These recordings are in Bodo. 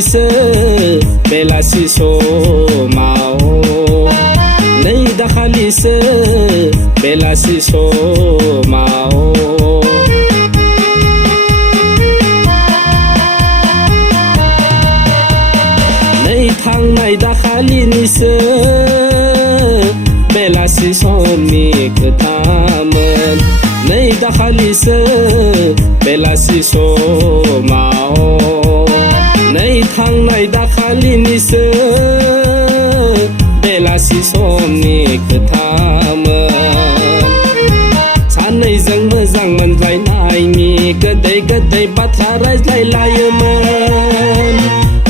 se bela si so mao nei dakhali se bela si so mao nei thang nai dakhali ni se bela si so mi khaman nei dakhali se bela si so mao nei thang nai dakhali ni se bela si so mi khaman sanai jang mojang man vai nai mi gadai batha rai lai lai man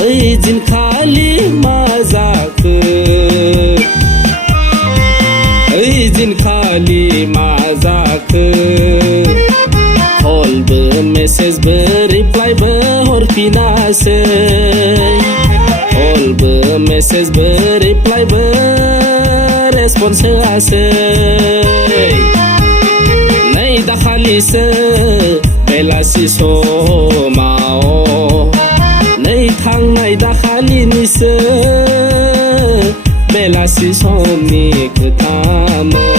ei jin khali mazak ei jin khali mazak call be message be reply be hor pinase call be message be reply be response ase nei dakhali se bela si so mao nei thang nai dakhali ni se bela si so mi khaman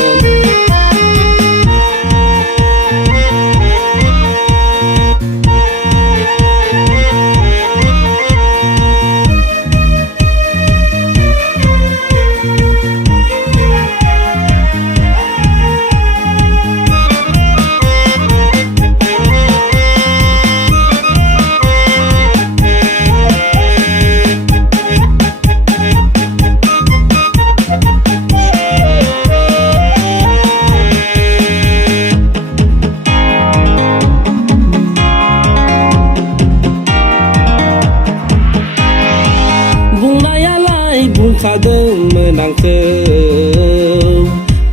khadeng menang ke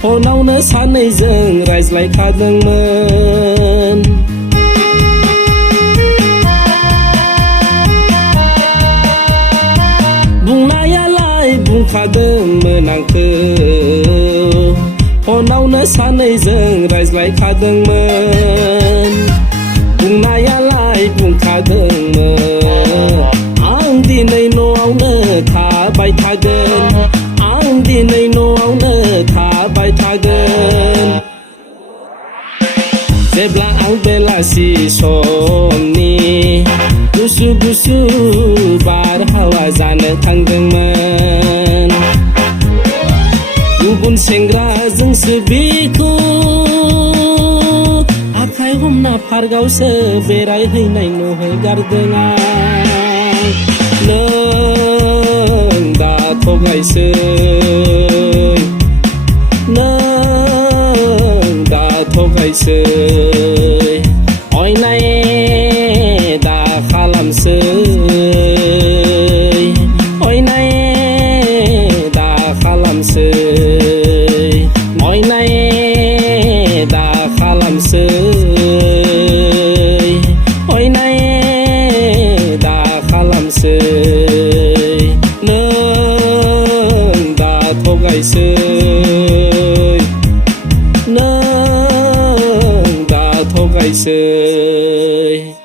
phonawna sanai jeng raizlai khadeng men bungnaya lai bung khadeng menang ke phonawna sanai jeng raizlai khadeng men bungnaya lai bung khadeng men ang dinai noawna tha bai thagen ang dinai noawna tha bai thagen sebla ang bela si somni gusu gusu bar hawa jane thangdeng man gugun sengra jeng sebiku akhai humna phargau se berai heinai no he gardenga nang da thogai se nang da thogai se oi nai da khalam se oi nai da khalam se oi nai da khalam se oi nai da khalam se nang da thogai se nang da thogai se